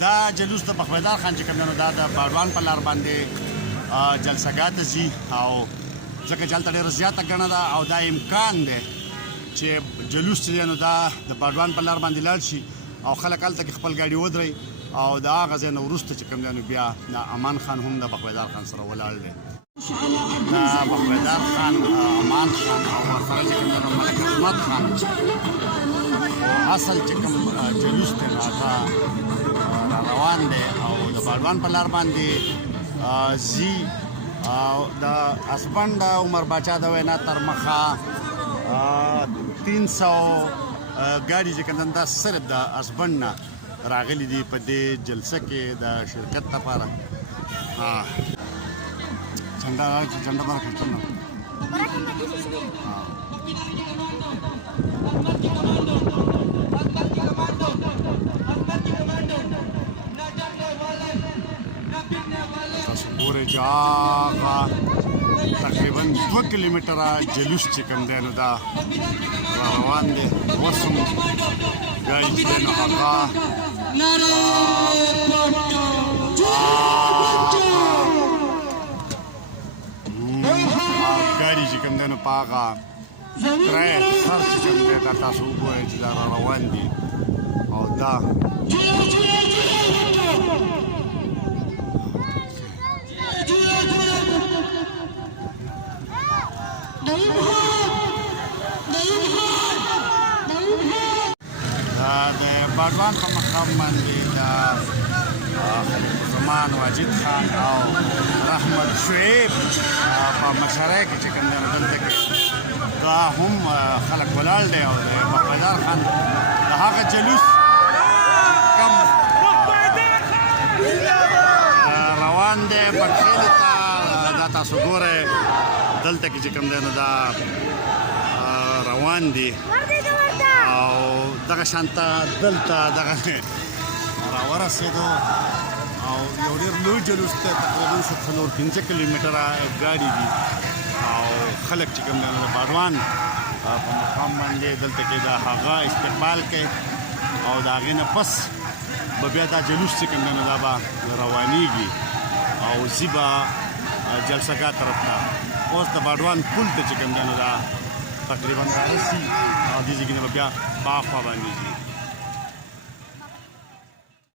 دا جلوس د بخبیدار خان چې کوم دی نو دا د باډوان په لار باندې جلسهګاه ته ځي او ځکه چې هلته ډېره زیاته ګڼه ده او دا امکان دی چې جلوس چې دی نو دا د باډوان په لار باندې لاړ شي او خلک هلته کې خپل ګاډي ودرئ او د هغه ځای نه وروسته چې کوم دی نو بیا د امان خان هم د بخبیدار خان سره ولاړ دی دا بخبیدار خان امان خان او ورسره چې کوم دی نو ملک عظمت خان اصل چې کوم جلوس دی هغه روان دی او د باډوان په لار باندې ځي او د اسپنډ عمر باچا د وینا تر مخه 300 ګاډي چې کوم دا صرف د اسپنډ نه راغلي دي په دې جلسه کې د شرکت لپاره جنډا مار کړم پورې جاغه تقریبا 2 کیلومتره جلوس چې کوم دی نو دا روان دی وسم ګاډي چې نو هغه ګاډي چې کوم دی نو په هغه کرایه سر چې کوم دی دا تاسو وګورئ چې دا روان دي او دا د باډوان په مقام باندې د زمان واجد خان او رحمت شعیب په مشرۍ کې چې کوم دی نو دلته کې دا هم خلک ولاړ دی او د بخبیدار خان د هغه جلوس کم روان دی بټخیلې ته دا تاسو ګورئ دلته کې چې کوم دی نو دا روان دي او دغه شانته دلته دغه راورسېدو او یو ډېر لوی جلوس ته تقریبا 4-5 کیلومتره ګاډي دي او خلک چې کوم دی نو د باډوان په مقام باندې دلته کې د هغه استقبال کوي او د هغې نه پس به بیا دا جلوس چې کوم دی نو دا به روانېږي او ځي به جلسهګاه طرف ته اوس د باډوان پل ته چې کوم دی نو دا تقریبا راسي او دې ځای کې به بیا باغ خوا باندې ځي